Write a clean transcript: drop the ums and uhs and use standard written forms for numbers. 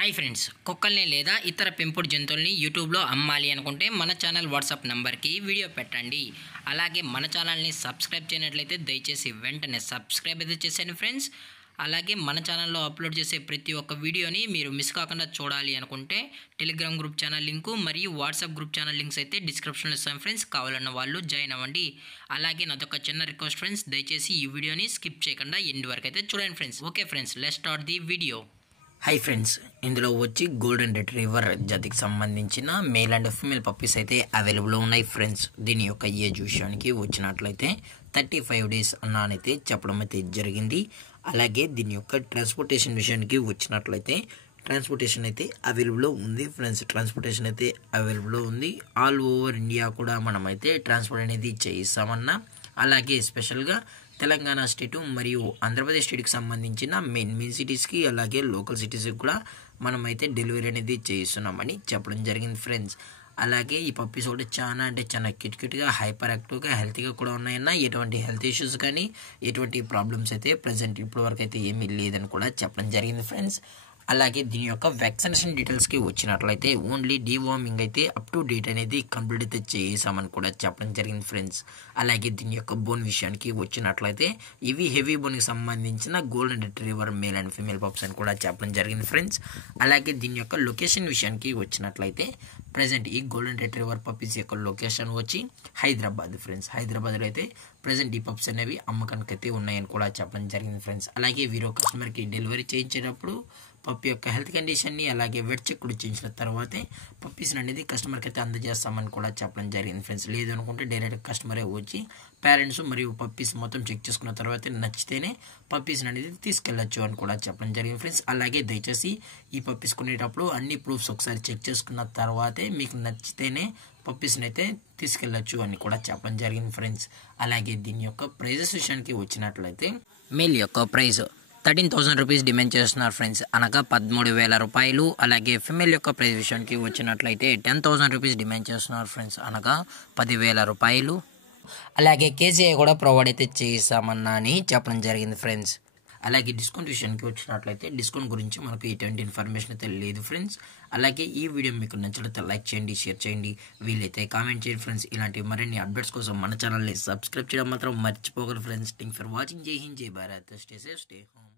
Hi friends, కుక్కల్ని లేదా ఇతర పెంపుడు జంతువుల్ని యూట్యూబ్లో అమ్మాలి అనుకుంటే మన ఛానల్ వాట్సాప్ నెంబర్కి వీడియో పెట్టండి. అలాగే మన ఛానల్ని సబ్స్క్రైబ్ చేయనట్లయితే దయచేసి వెంటనే సబ్స్క్రైబ్ అయితే చేసేయండి ఫ్రెండ్స్. అలాగే మన ఛానల్లో అప్లోడ్ చేసే ప్రతి ఒక్క వీడియోని మీరు మిస్ కాకుండా చూడాలి అనుకుంటే టెలిగ్రామ్ గ్రూప్ ఛానల్ లింకు మరియు వాట్సాప్ గ్రూప్ ఛానల్ లింక్స్ అయితే డిస్క్రిప్షన్లో ఇస్తాను ఫ్రెండ్స్. కావాలన్న వాళ్ళు జాయిన్ అవ్వండి. అలాగే నాదొక చిన్న రిక్వెస్ట్ ఫ్రెండ్స్, దయచేసి ఈ వీడియోని స్కిప్ చేయకుండా ఎండ్ వరకు అయితే చూడండి friends. Okay friends, let's start the video. Hi friends, ఇందులో వచ్చి గోల్డెన్ రిట్రీవర్ జాతికి సంబంధించిన మేల్ అండ్ ఫీమేల్ పప్పీస్ అయితే అవైలబుల్లో ఉన్నాయి ఫ్రెండ్స్. దీని యొక్క ఏజ్ విషయానికి వచ్చినట్లయితే 35 డేస్ అన్నానైతే చెప్పడం అయితే జరిగింది. అలాగే దీని యొక్క ట్రాన్స్పోర్టేషన్ విషయానికి వచ్చినట్లయితే ట్రాన్స్పోర్టేషన్ అయితే అవైలబుల్లో ఉంది ఫ్రెండ్స్. ట్రాన్స్పోర్టేషన్ అయితే అవైలబుల్లో ఉంది. ఆల్ ఓవర్ ఇండియా కూడా మనమైతే ట్రాన్స్పోర్ట్ అనేది చేయిస్తామన్నా. అలాగే స్పెషల్గా తెలంగాణ స్టేటు మరియు ఆంధ్రప్రదేశ్ స్టేట్కి సంబంధించిన మెయిన్ సిటీస్కి అలాగే లోకల్ సిటీస్కి కూడా మనమైతే డెలివరీ అనేది చేయిస్తున్నామని చెప్పడం జరిగింది ఫ్రెండ్స్. అలాగే ఈ పప్పీస్ కూడా చాలా క్యూట్గా హైపర్ యాక్టివ్గా హెల్తీగా కూడా ఉన్నాయన్న. ఎటువంటి హెల్త్ ఇష్యూస్ కానీ ఎటువంటి ప్రాబ్లమ్స్ అయితే ప్రజెంట్ ఇప్పటి వరకు అయితే ఏమీ లేదని కూడా చెప్పడం జరిగింది ఫ్రెండ్స్. అలాగే దీని యొక్క వ్యాక్సినేషన్ డీటెయిల్స్కి వచ్చినట్లయితే ఓన్లీ డీవార్మింగ్ అయితే అప్ టు డేట్ అనేది కంప్లీట్ అయితే చేసామని కూడా చెప్పడం జరిగింది ఫ్రెండ్స్. అలాగే దీని యొక్క బోన్ విషయానికి వచ్చినట్లయితే ఇవి హెవీ బోన్కి సంబంధించిన golden retriever male and female pups అని కూడా చెప్పడం జరిగింది ఫ్రెండ్స్. అలాగే దీని యొక్క లొకేషన్ విషయానికి వచ్చినట్లయితే ప్రజెంట్ ఈ గోల్డెన్ రిట్రీవర్ పప్పీస్ యొక్క లొకేషన్ వచ్చి హైదరాబాద్ ఫ్రెండ్స్. హైదరాబాద్లో అయితే ప్రజెంట్ ఈ పప్స్ అనేవి అమ్మకానికి అయితే ఉన్నాయని కూడా చెప్పడం జరిగింది ఫ్రెండ్స్. అలాగే వీరో కస్టమర్కి డెలివరీ చేయించేటప్పుడు పప్పి యొక్క హెల్త్ కండిషన్ని అలాగే వెట్ చెక్ కూడా చేయించిన తర్వాతే పప్పీస్ని అనేది కస్టమర్కి అయితే అందజేస్తామని కూడా చెప్పడం జరిగింది ఫ్రెండ్స్. లేదు అనుకుంటే డైరెక్ట్ కస్టమరే వచ్చి పేరెంట్స్ మరియు పప్పీస్ మొత్తం చెక్ చేసుకున్న తర్వాత నచ్చితేనే పప్పీస్ని అనేది తీసుకెళ్ళచ్చు అని కూడా చెప్పడం జరిగింది ఫ్రెండ్స్. అలాగే దయచేసి ఈ పప్పీస్ కొనేటప్పుడు అన్ని ప్రూఫ్స్ ఒకసారి చెక్ చేసుకున్న తర్వాతే మీకు నచ్చితేనే పప్పీస్ని అయితే తీసుకెళ్ళచ్చు అని కూడా చెప్పడం జరిగింది ఫ్రెండ్స్. అలాగే దీని యొక్క ప్రైజెస్ విషయానికి వచ్చినట్లయితే మేల్ యొక్క ప్రైస్ 13,000 రూపీస్ డిమాండ్ చేస్తున్నారు ఫ్రెండ్స్, అనగా 13,000 రూపాయలు. అలాగే ఫిమేల్ యొక్క ప్రైస్ విషయానికి వచ్చినట్లయితే 10,000 రూపీస్ డిమాండ్ చేస్తున్నారు ఫ్రెండ్స్, అనగా 10,000 రూపాయలు. అలాగే కేజీఐ కూడా ప్రొవైడ్ అయితే చేసామన్నా అని చెప్పడం జరిగింది ఫ్రెండ్స్. అలాగే డిస్కౌంట్ విషయానికి వచ్చినట్లయితే డిస్కౌంట్ గురించి మనకు ఎటువంటి ఇన్ఫర్మేషన్ అయితే లేదు ఫ్రెండ్స్. అలాగే ఈ వీడియో మీకు నచ్చినట్లయితే లైక్ చేయండి, షేర్ చేయండి, వీలైతే కామెంట్ చేయండి ఫ్రెండ్స్. ఇలాంటి మరిన్ని అప్డేట్స్ కోసం మన ఛానల్ని సబ్స్క్రైబ్ చేయడం మాత్రం మర్చిపోగలరు ఫ్రెండ్స్. Thank for watching. జై హింద్, జై Bharat. Stay safe, stay home.